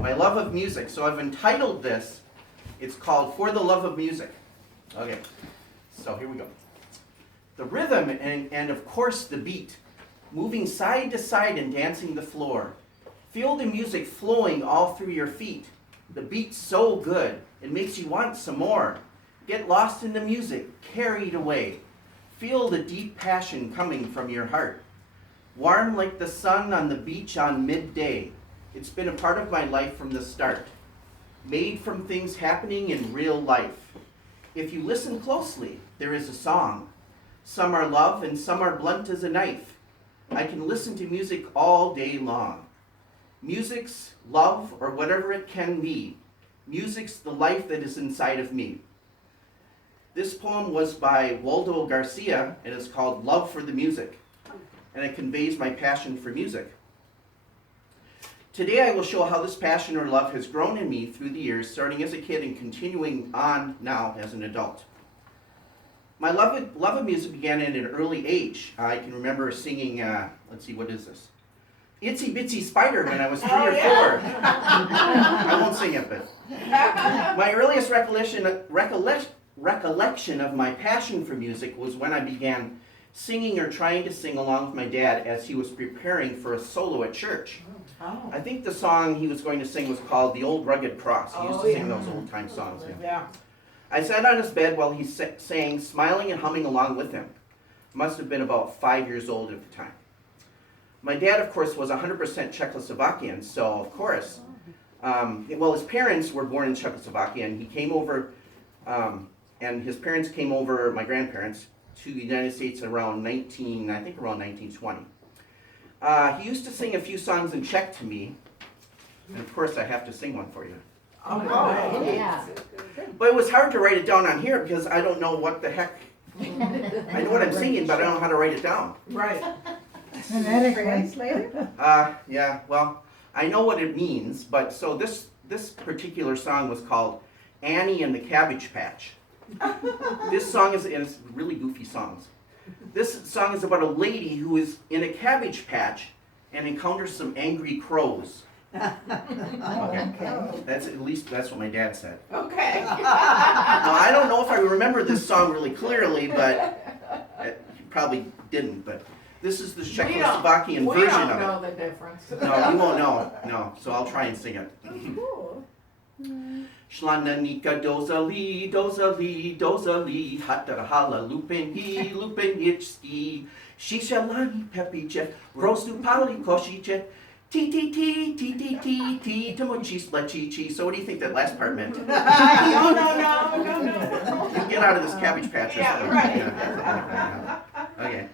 my love of music. So I've entitled this, it's called For the Love of Music. Okay, so here we go. The rhythm and of course the beat, moving side to side and dancing the floor. Feel the music flowing all through your feet. The beat's so good, it makes you want some more. Get lost in the music, carried away. Feel the deep passion coming from your heart. Warm like the sun on the beach on midday. It's been a part of my life from the start. Made from things happening in real life. If you listen closely, there is a song. Some are love and some are blunt as a knife. I can listen to music all day long. Music's love, or whatever it can be. Music's the life that is inside of me. This poem was by Waldo Garcia, and it's called Love for the Music, and it conveys my passion for music. Today I will show how this passion or love has grown in me through the years, starting as a kid and continuing on now as an adult. My love of music began at an early age. I can remember singing, let's see, what is this? Itsy Bitsy Spider when I was 3 or 4. I won't sing it, but my earliest recollection of my passion for music was when I began singing or trying to sing along with my dad as he was preparing for a solo at church. Oh. I think the song he was going to sing was called The Old Rugged Cross. He used to sing those old time songs. Yeah. I sat on his bed while he sang, smiling and humming along with him. Must have been about 5 years old at the time. My dad, of course, was 100% Czechoslovakian, so of course, his parents were born in Czechoslovakia, and he came over, and his parents came over, my grandparents, to the United States around 1920. He used to sing a few songs in Czech to me, and of course I have to sing one for you. Oh, wow. Yeah. But it was hard to write it down on here because I don't know what the heck, I know what I'm singing, but I don't know how to write it down. Right. Translator? Yeah, well, I know what it means, but so this particular song was called Annie and the Cabbage Patch. This song is, and it's really goofy songs. This song is about a lady who is in a cabbage patch and encounters some angry crows. Okay. That's what my dad said. Okay. Now, I don't know if I remember this song really clearly, but he probably didn't, but this is the Czechoslovakian we version don't of know it. the difference. No, you won't know. No, so I'll try and sing it. Cool. Szlanenika dozali, hatarhala lupeniczki, Shishalani pepiche, rostu pali koshiche, T, tamuchi splechichi. So what do you think that last part meant? No. You get out of this cabbage patch. Yeah, right. Yeah. Okay.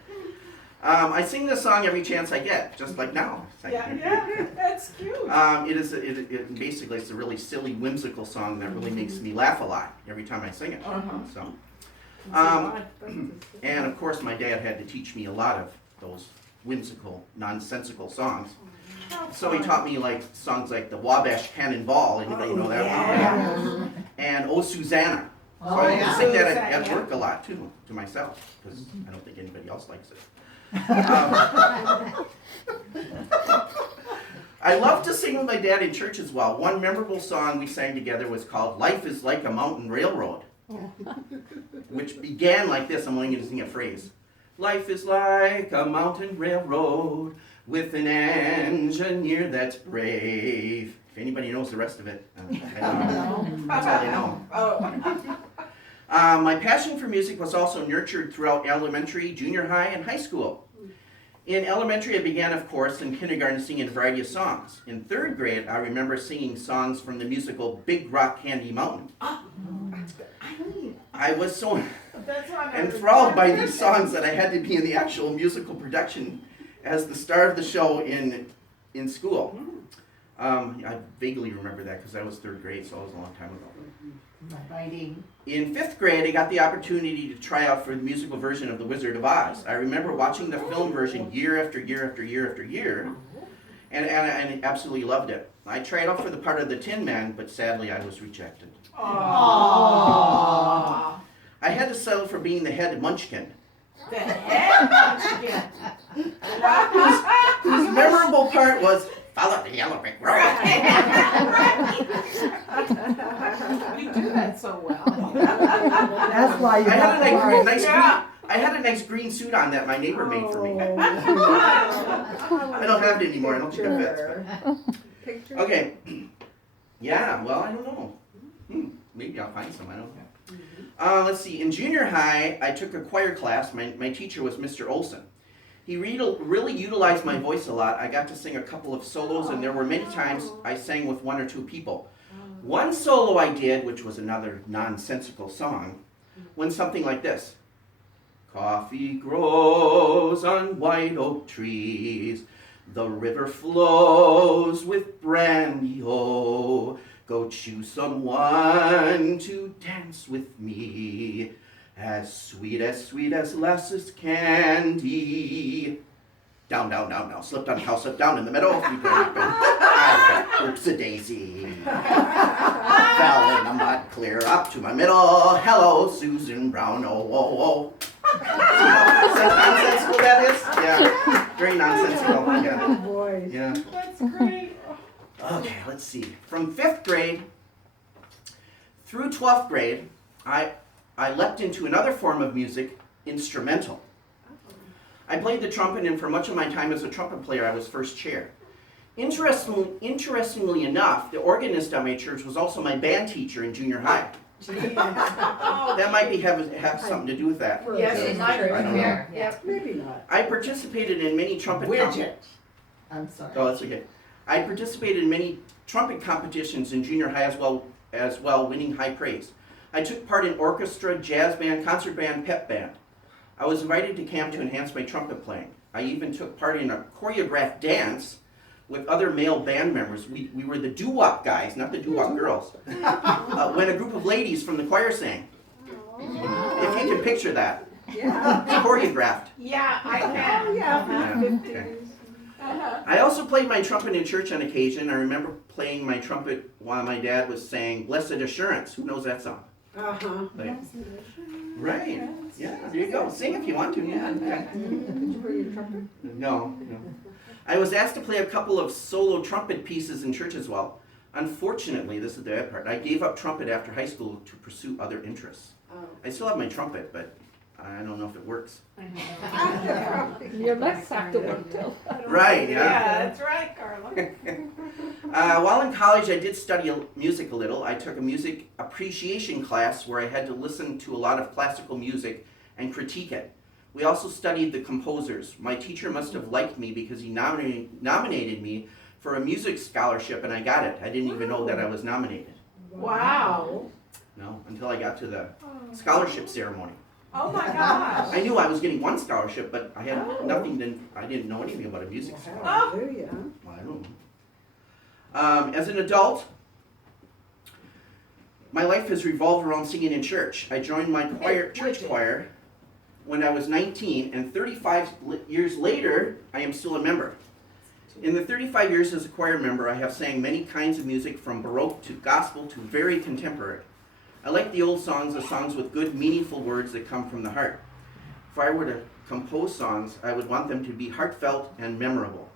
I sing this song every chance I get, just like now. Yeah, that's cute. Basically it's a really silly, whimsical song that really makes me laugh a lot every time I sing it. So, and of course my dad had to teach me a lot of those whimsical, nonsensical songs. So he taught me like songs like the Wabash Cannonball. Anybody know that one? And Oh Susanna. So I can sing that at work a lot too, to myself, because I don't think anybody else likes it. I love to sing with my dad in church as well. One memorable song we sang together was called Life is Like a Mountain Railroad, which began like this. I'm only going to sing a phrase. Life is like a mountain railroad with an engineer that's brave. If anybody knows the rest of it, I don't know. That's all they know. My passion for music was also nurtured throughout elementary, junior high, and high school. In elementary, I began, of course, in kindergarten singing a variety of songs. In 3rd grade, I remember singing songs from the musical Big Rock Candy Mountain. I was so enthralled by these songs that I had to be in the actual musical production as the star of the show in school. I vaguely remember that because that was 3rd grade, so it was a long time ago. In 5th grade, I got the opportunity to try out for the musical version of The Wizard of Oz. I remember watching the film version year after year after year after year, and I absolutely loved it. I tried out for the part of the Tin Man, but sadly I was rejected. Aww. I had to settle for being the head munchkin. The head munchkin. Whose memorable part was, follow the yellow brick road. why you I had got a the wire. I had a nice green suit on that my neighbor made for me. Oh. I don't have it anymore. I don't think it fits. Picture. Okay. Yeah, well, I don't know. Maybe I'll find some. I don't know. Let's see. In junior high, I took a choir class. My teacher was Mr. Olson. He really utilized my voice a lot. I got to sing a couple of solos, and there were many times I sang with one or two people. One solo I did, which was another nonsensical song, went something like this. Coffee grows on white oak trees. The river flows with brandy, oh. Go choose someone to dance with me. As sweet as lasses candy. Down, down, down, down. Slipped on house, slipped down in the middle. I like hoops a daisy. Fell in a mud clear up to my middle. Hello, Susan Brown. Oh, oh, oh. See how nonsensical that is? Yeah, very nonsensical. Yeah. Oh, boy. Yeah. That's great. Okay, let's see. From 5th grade through 12th grade, I leapt into another form of music, instrumental. I played the trumpet, and for much of my time as a trumpet player, I was first chair. Interestingly enough, the organist at my church was also my band teacher in junior high. That might have something to do with that. Yes, It's it might. I don't know. Yep. Maybe not. I participated in many trumpet I'm sorry. Oh, that's okay. I participated in many trumpet competitions in junior high as well, winning high praise. I took part in orchestra, jazz band, concert band, pep band. I was invited to camp to enhance my trumpet playing. I even took part in a choreographed dance with other male band members. We were the doo-wop guys, not the doo-wop girls. When a group of ladies from the choir sang. If you can picture that. Yeah. It's choreographed. Yeah, I can. Oh, yeah. Yeah, okay. I also played my trumpet in church on occasion. I remember playing my trumpet while my dad was saying Blessed Assurance. Who knows that song? Uh-huh. Like, right. Yeah, there you go. Sing if you want to. Yeah. Okay. Did you play your trumpet? No. I was asked to play a couple of solo trumpet pieces in church as well. Unfortunately, this is the bad part, I gave up trumpet after high school to pursue other interests. I still have my trumpet, but I don't know if it works. Your legs have to work too. Right, yeah. Yeah, that's right, Carla. While in college, I did study music a little. I took a music appreciation class where I had to listen to a lot of classical music and critique it. We also studied the composers. My teacher must have liked me because he nominated me for a music scholarship, and I got it. I didn't even know that I was nominated. Wow. No, until I got to the scholarship ceremony. Oh my gosh. I knew I was getting one scholarship, but I had I didn't know anything about a music scholarship. Hallelujah. I don't know. As an adult, my life has revolved around singing in church. I joined my church choir when I was 19, and 35 years later, I am still a member. In the 35 years as a choir member, I have sang many kinds of music from Baroque to gospel to very contemporary. I like the old songs, the songs with good, meaningful words that come from the heart. If I were to compose songs, I would want them to be heartfelt and memorable.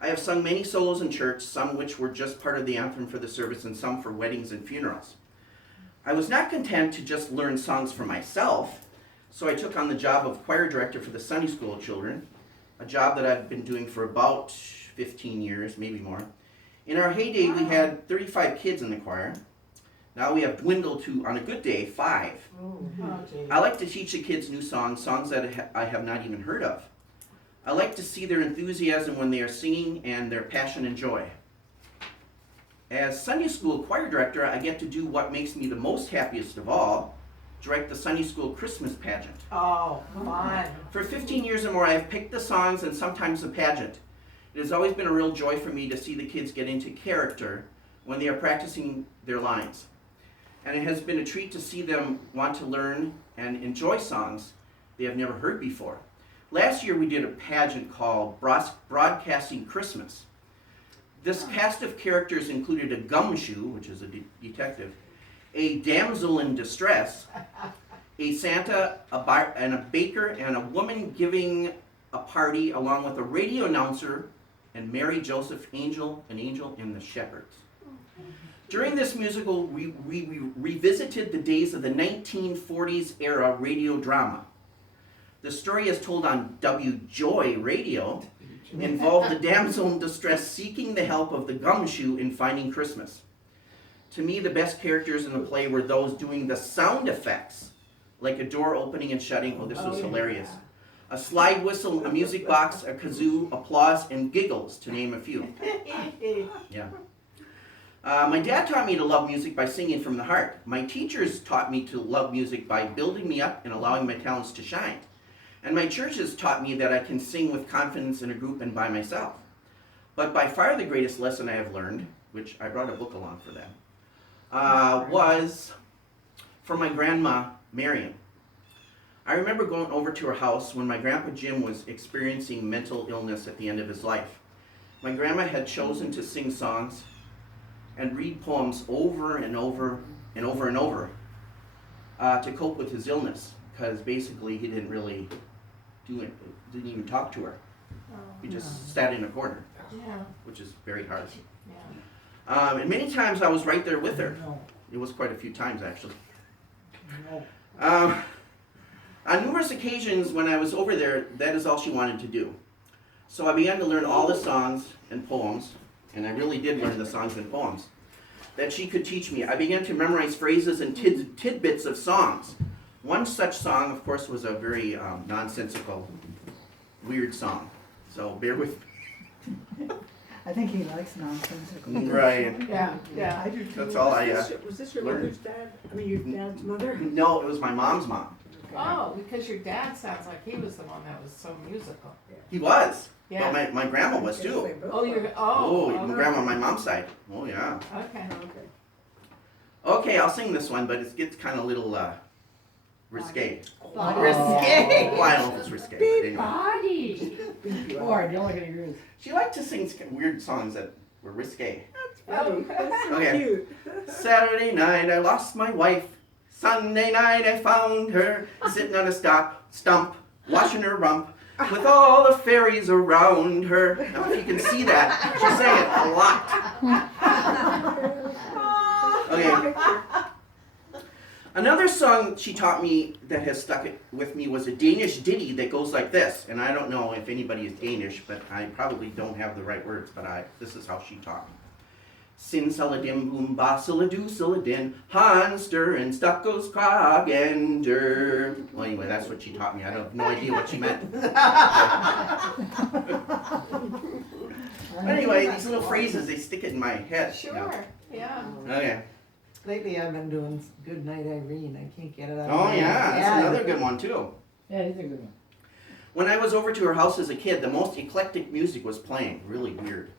I have sung many solos in church, some which were just part of the anthem for the service and some for weddings and funerals. I was not content to just learn songs for myself, so I took on the job of choir director for the Sunday school children, a job that I've been doing for about 15 years, maybe more. In our heyday, we had 35 kids in the choir. Now we have dwindled to, on a good day, 5. I like to teach the kids new songs that I have not even heard of. I like to see their enthusiasm when they are singing and their passion and joy. As Sunday school choir director, I get to do what makes me the most happiest of all, direct the Sunday school Christmas pageant. Oh, fun. For 15 years or more, I have picked the songs and sometimes the pageant. It has always been a real joy for me to see the kids get into character when they are practicing their lines. And it has been a treat to see them want to learn and enjoy songs they have never heard before. Last year we did a pageant called Broadcasting Christmas. This cast of characters included a gumshoe, which is a detective, a damsel in distress, a Santa, and a baker, and a woman giving a party, along with a radio announcer, and Mary, Joseph, an angel, and the shepherds. During this musical, we revisited the days of the 1940s era radio drama. The story, as told on W. Joy Radio, involved a damsel in distress seeking the help of the gumshoe in finding Christmas. To me, the best characters in the play were those doing the sound effects, like a door opening and shutting. Oh, this was hilarious. A slide whistle, a music box, a kazoo, applause, and giggles, to name a few. Yeah. My dad taught me to love music by singing from the heart. My teachers taught me to love music by building me up and allowing my talents to shine. And my churches taught me that I can sing with confidence in a group and by myself. But by far the greatest lesson I have learned, which I brought a book along for them, was from my grandma, Marion. I remember going over to her house when my grandpa Jim was experiencing mental illness at the end of his life. My grandma had chosen to sing songs and read poems over and over and over and over to cope with his illness, because basically he didn't really do it, didn't even talk to her. He just sat in a corner, Yeah, which is very hard. yeah. And many times I was right there with her. It was quite a few times, actually. On numerous occasions when I was over there, that is all she wanted to do. So I began to learn all the songs and poems, and I really did learn the songs and poems that she could teach me. I began to memorize phrases and tidbits of songs. One such song, of course, was a very nonsensical, weird song. So bear with me. I think he likes nonsensical. Right. Yeah, yeah. I do too. That's all I, Was this your learned. mother's dad? I mean, your dad's mother? No, it was my mom's mom. Oh, because your dad sounds like he was the one that was so musical. He was. Yeah. Well, my grandma was too. Oh, you're, Oh, oh. my grandma on my mom's side. Oh, yeah. Okay. Okay. Okay, I'll sing this one, but it gets kind of a little risque. Risque. Well, I don't know if it's risque, but anyway. Body. Or, you only gonna use. She liked to sing weird songs that were risque. Oh, That's so Okay. cute. Saturday night I lost my wife. Sunday night I found her sitting on a stump, washing her rump, with all the fairies around her. Now, if you can see that, she sang it a lot. Okay. Another song she taught me that has stuck with me was a Danish ditty that goes like this. And I don't know if anybody is Danish, but I probably don't have the right words, but this is how she taught me. Sin saladim boom ba saladu saladin Hanster and Stuckos Kragender. Well, anyway, that's what she taught me. I have no idea what she meant. Anyway, these little phrases, they stick it in my head. you know. Sure, yeah. Okay. Lately I've been doing Good Night Irene. I can't get it out of Oh my yeah, head. that's another good one too. Yeah, he's a good one. When I was over to her house as a kid, the most eclectic music was playing. Really weird.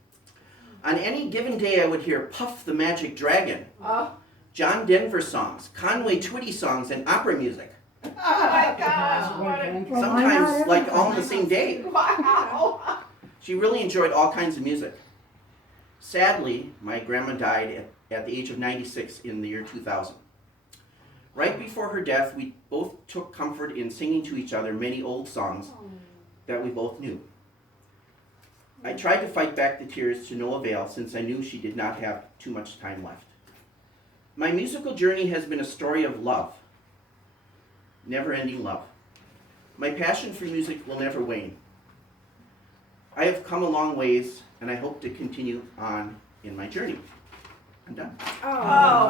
On any given day, I would hear Puff the Magic Dragon, Oh, John Denver songs, Conway Twitty songs, and opera music. oh my gosh, what a, Sometimes, like, all on the same day. wow. She really enjoyed all kinds of music. Sadly, my grandma died at the age of 96 in the year 2000. Right before her death, we both took comfort in singing to each other many old songs that we both knew. I tried to fight back the tears to no avail since I knew she did not have too much time left. My musical journey has been a story of love, never-ending love. My passion for music will never wane. I have come a long ways, and I hope to continue on in my journey. I'm done. Oh,